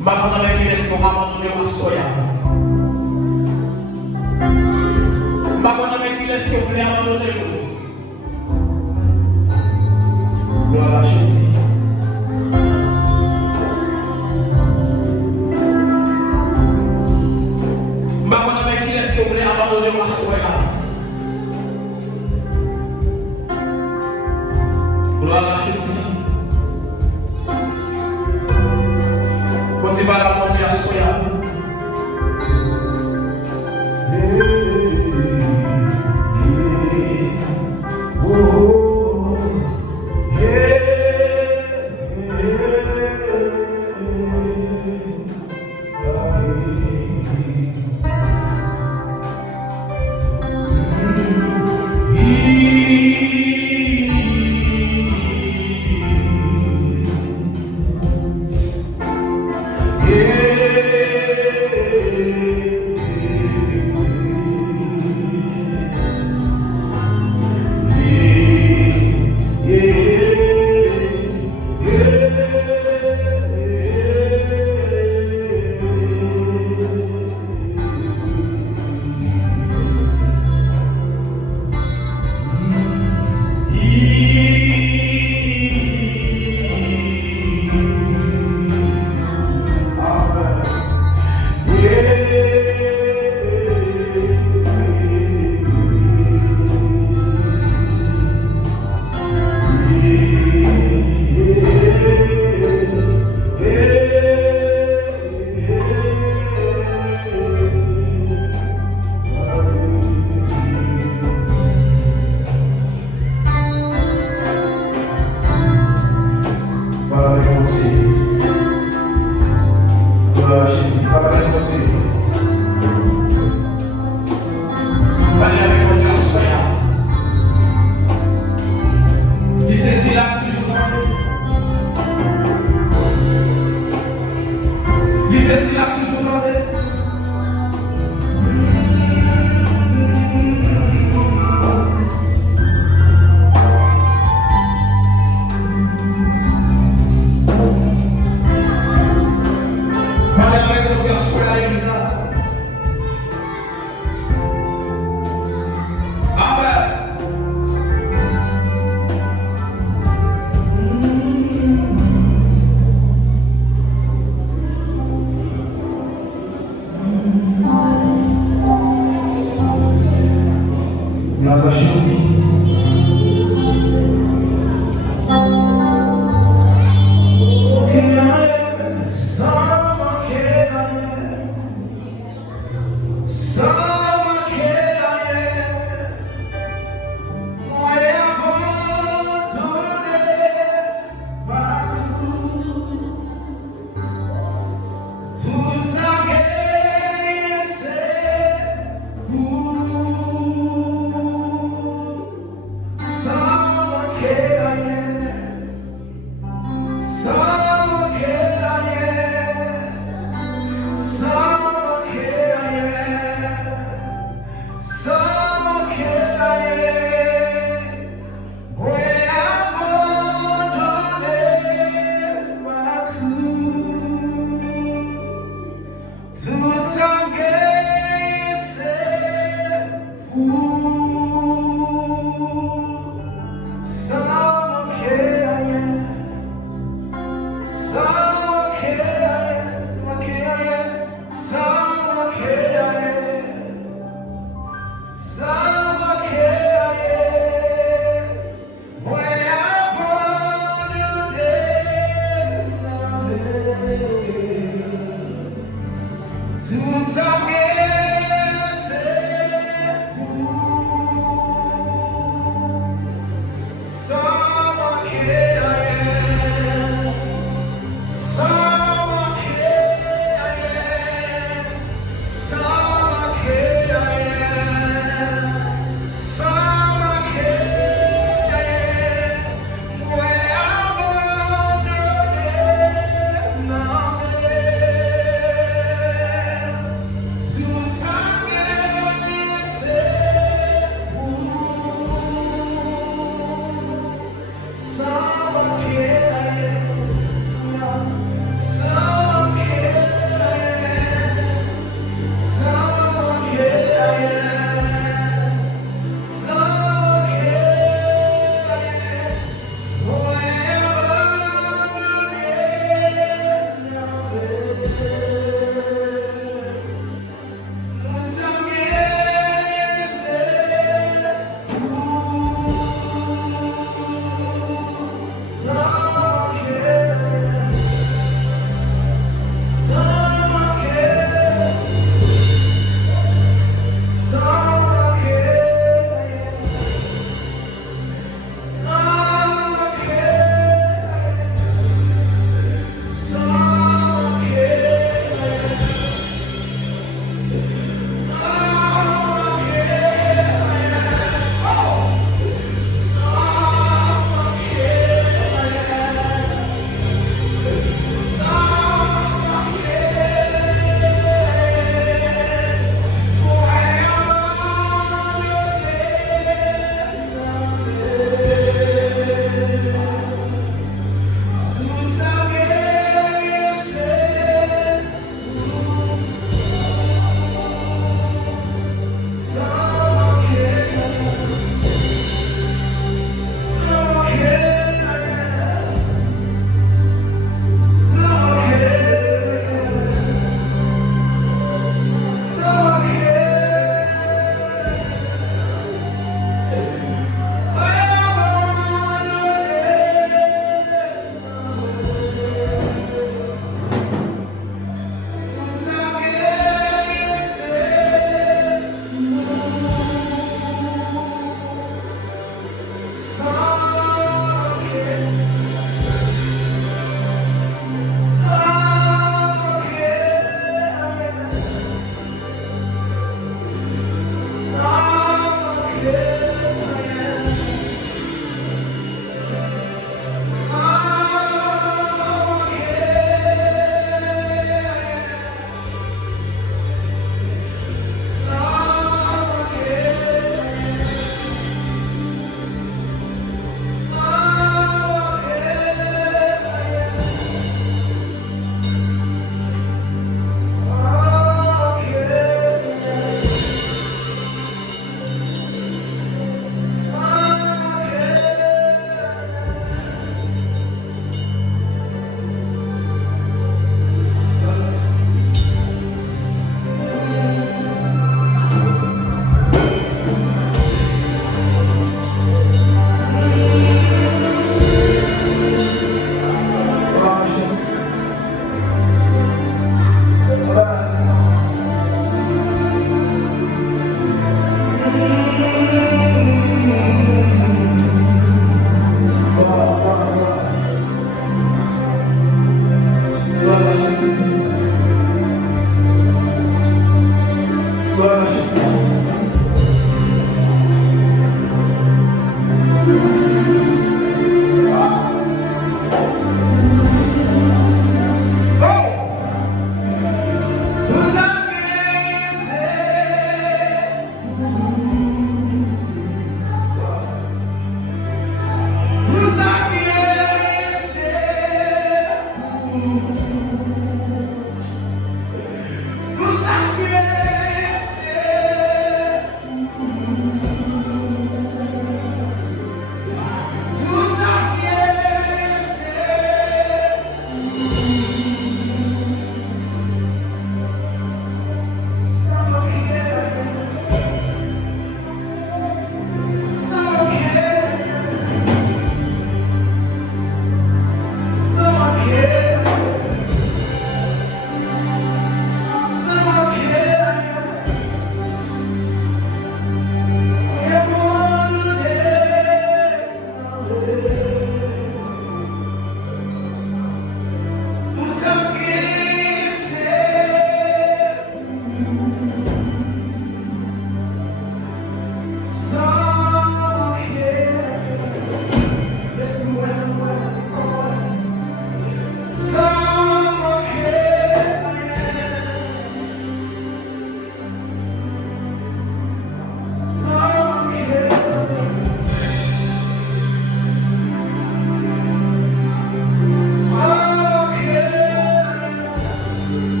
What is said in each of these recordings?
Mbak, kung na may bilis ko, habang abandonner ma soya. Mbakona m'église que vous voulez abandonner vous. Gloire à Jésus. Mbakona m'église que vous voulez abandonner ma soya. Gloire à Jésus. Continue à la manger à soya.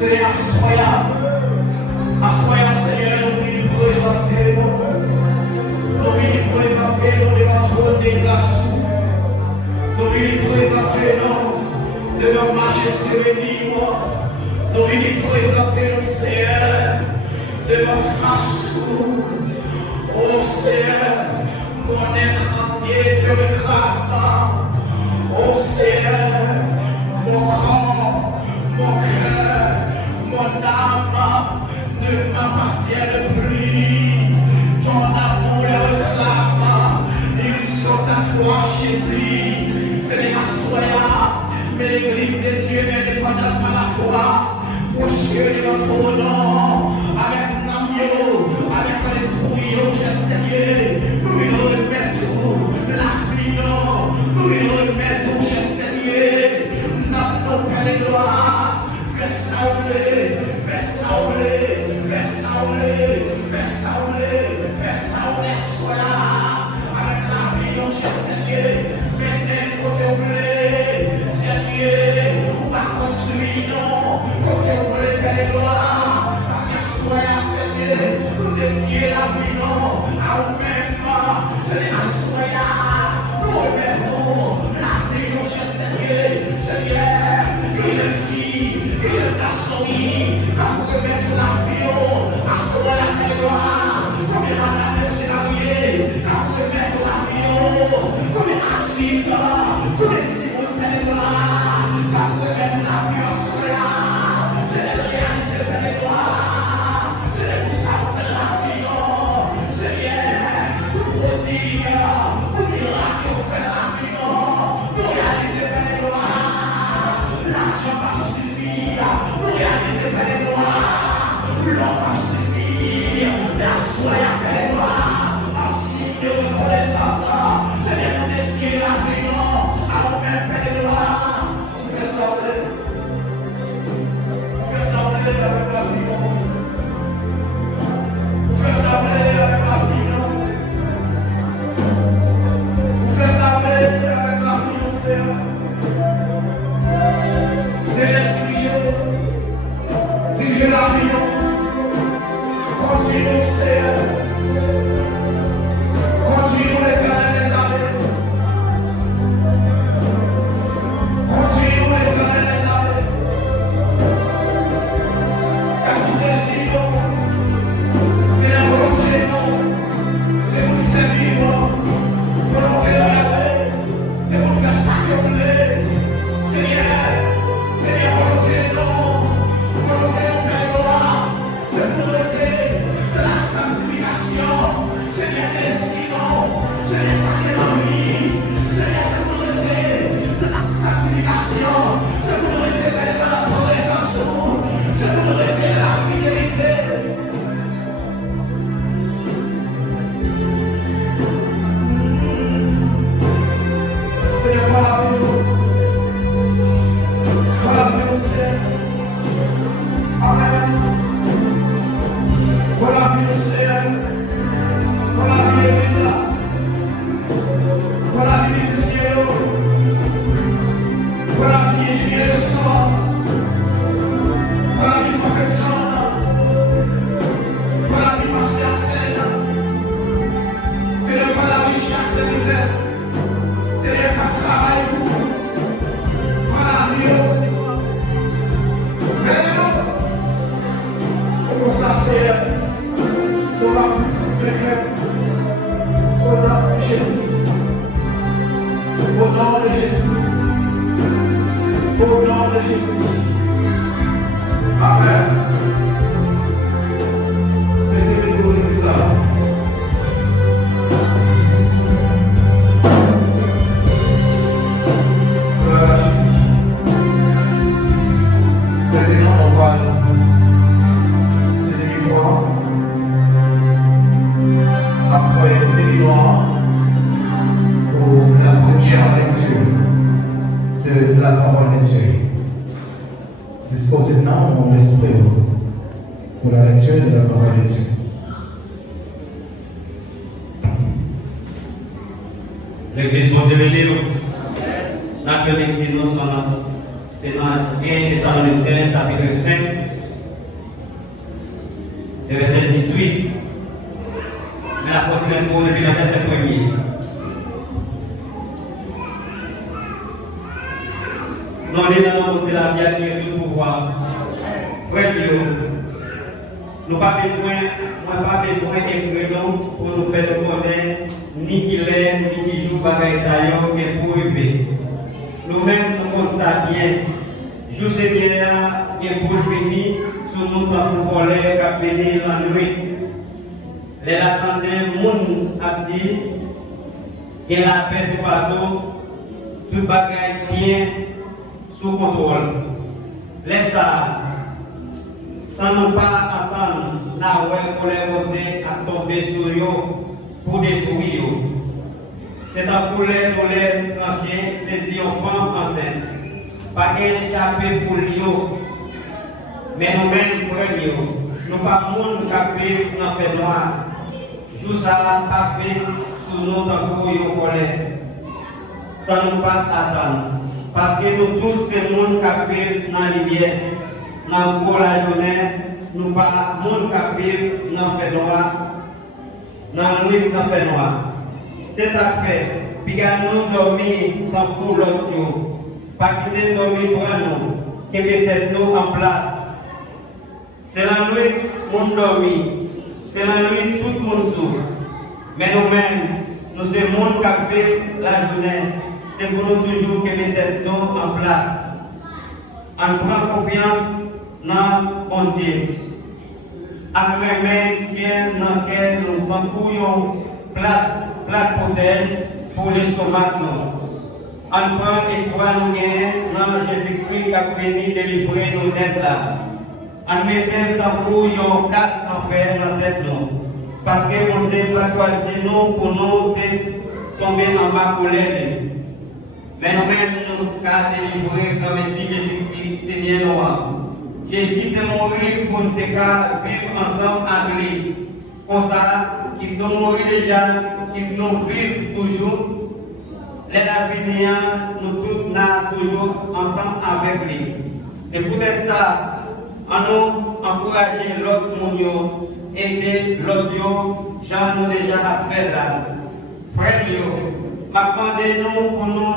Seigneur, assoya, Seigneur, nous venons présenter, nous venons présenter, nous devant trône des grâces, nous venons présenter, nous devant majesté bénie, nous venons présenter, nous, Seigneur, devant grâce, oh Seigneur, Mon être entier te réclame. Ô Seigneur, mon corps, mon cœur, mon âme ne m'appartiennent plus. Ton amour les réclame. Ils sont à toi, Jésus. Ce n'est pas soi, mais l'église de Dieu est indépendante par la foi. Proche de notre nom, avec l'agneau, avec l'esprit, Seigneur, nous nous remettons la vie, nous nous remettons, Seigneur, notre Père de gloire, fais sauver, fais sauver, fais sauver, fais sauver, fais sauver, sois là, avec la vie, Seigneur, mettez côté blé, Seigneur, on va construire, côté blé, Père de gloire, parce que sois là, Seigneur, nous dédions la vie, à nous-mêmes, ce n'est pas soya, nous remettons la vie, mon cher Seigneur, Seigneur, que je vis, que je t'assois, quand vous remettez la vie, à soi la gloire, comme il a la scénario, quand vous remettez la vie, comme il a accident, comme il dit, vous faites gloire, quand vous remettez la vie, à soya, c'est le réaliser de gloire, c'est le pour ça vous faites la vie, Seigneur. L'église bon Dieu béni, la collective nous sommes, c'est dans 1 Thessaloniciens chapitre 5, verset 18, mais la prochaine pour le verset 1er. Nous sommes dans la vie et tout pouvoir. Frère, nous n'avons pas besoin d'écrire pour nous faire connaître ni qu'il est tout bagage ça yo qui pour vivre. Nous-mêmes nous comptons ça bien. Juste bien là, qui pour finir sous nous pour voler qui venir la nuit. Les attendez moun a dit que la paix du bateau tout bagage bien sous contrôle. Laisse ça sans nous pas attendre la ouais pour les voter à tomber sur eux pour détruire. C'est un poulet pour les trancher, saisir enfants enceintes. Pas échapper pour lui, mais nous-mêmes, frères, nous pas monde qui a fait dans fait noir. Juste ça, pas fait sous nous dans le colère. Sans nous pas attendre. Parce que nous tous, ces monde qui a fait dans la lumière, dans la journée, nous pas monde qui a fait dans fait noir, dans la nuit dans fait noir. C'est ça que fait. Puis nous dormir comme pour l'autre. Pas quitter dormir pour nous, qui mettez nous en place. C'est la nuit qu'on dormit. C'est la nuit tout le monde souffre. Mais nous-mêmes, nous sommes le monde qui a fait la journée. C'est pour nous toujours que mettez nous en place. On prend confiance dans mon Dieu. Après même bien dans lequel nous prenons place pour l'estomac. On prend espoir nous dans Jésus-Christ qui a venu délivrer nous d'être là. On met un pour une place en fait dans la tête nous. Parce que mon Dieu va choisir nous pour nous tomber en bas pour l'aider. Mais nous-mêmes nous sommes délivrés comme si Jésus-Christ Seigneur nous. Jésus est mort pour nous vivre ensemble avec lui. Comme ça, il nous mourir déjà, il nous vivre toujours. Les avenirs, nous tous là toujours ensemble avec lui. C'est peut-être ça, en nous encourager l'autre monde, aider l'autre, j'en ai déjà fait là. Frère, m'attendez-nous pour nous,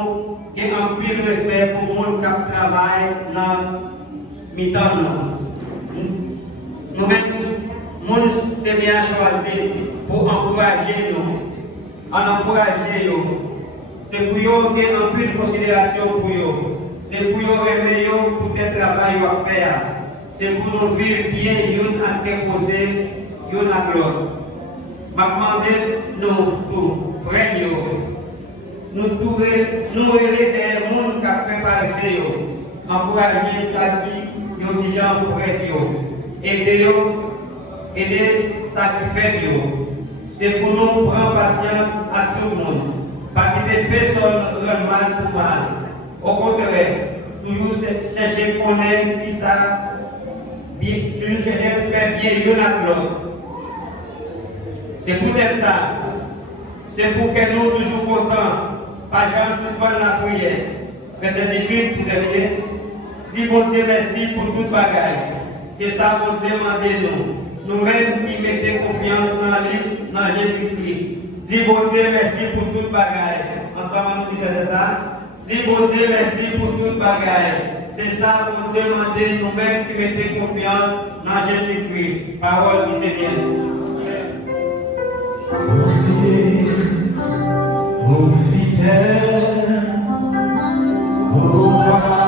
et un pile respect pour le monde qui travaille dans mi-temps. Nous-mêmes, nous sommes bien choisis pour encourager nous. En encourager nous. C'est pour eux qu'il y ait un peu de considération pour eux. C'est pour eux aimer pour le travail à faire. C'est pour nous vivre bien, une à poser, une à l'autre. Je demande nous tous, frères, nous aider les gens qui ont préparé, encourager ça qui est aussi gens frères, aider ça qui fait. C'est pour nous prendre patience à tout le monde. Pas quitter personne le mal pour mal. Au contraire, toujours chercher à connaître qui ça, si nous cherchons à faire bien l'un à l'autre. C'est peut-être ça. C'est pour que nous toujours contents, pas jamais suspendre la prière. Verset 18 pour terminer. Si bon Dieu merci pour toute bagaille. C'est ça qu'on demande nous. Nous-mêmes qui mettons confiance dans lui, dans Jésus-Christ. Dis bon Dieu merci pour toute bagaille. Ensemble, nous disons ça. Dis bon Dieu merci pour toute bagaille. C'est ça qu'on demande nous-mêmes qui mettons confiance dans Jésus-Christ. Parole du Seigneur. Merci, mon fidèle, au roi.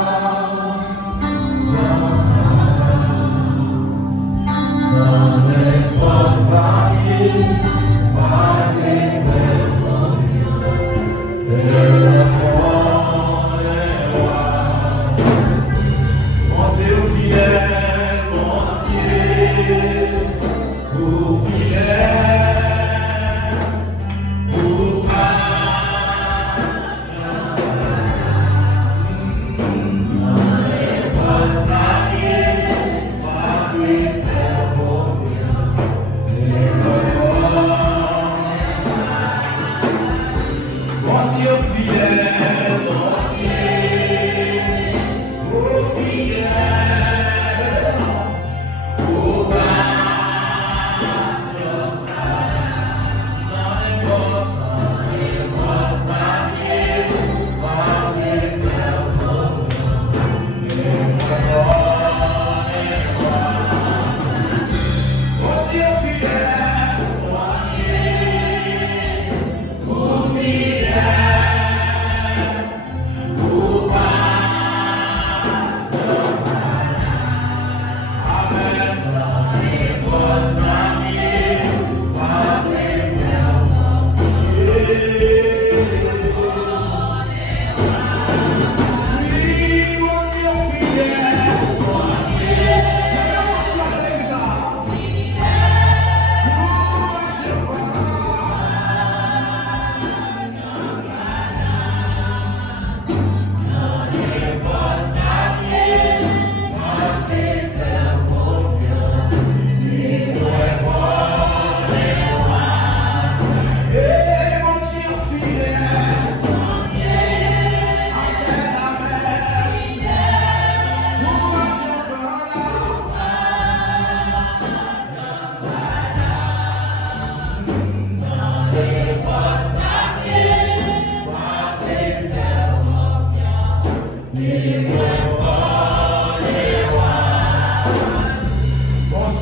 Mon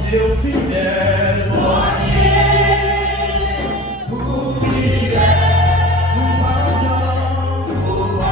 Dieu fidèle, mon Dieu, pour fidèle, pour pardon, pour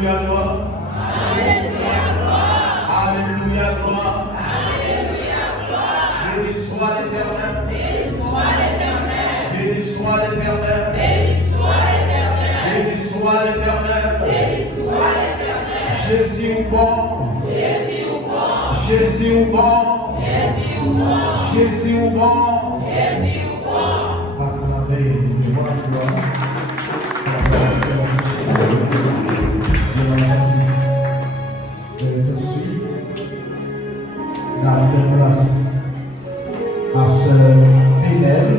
Alléluia, gloire. Alléluia, gloire. Béni soit l'Éternel. Béni soit l'Éternel. Béni soit l'Éternel. Jésus ou bon. Jésus ou bon. Jésus ou bon. Acclamez, gloire. La grâce à Sœur Pinel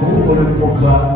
pour le programme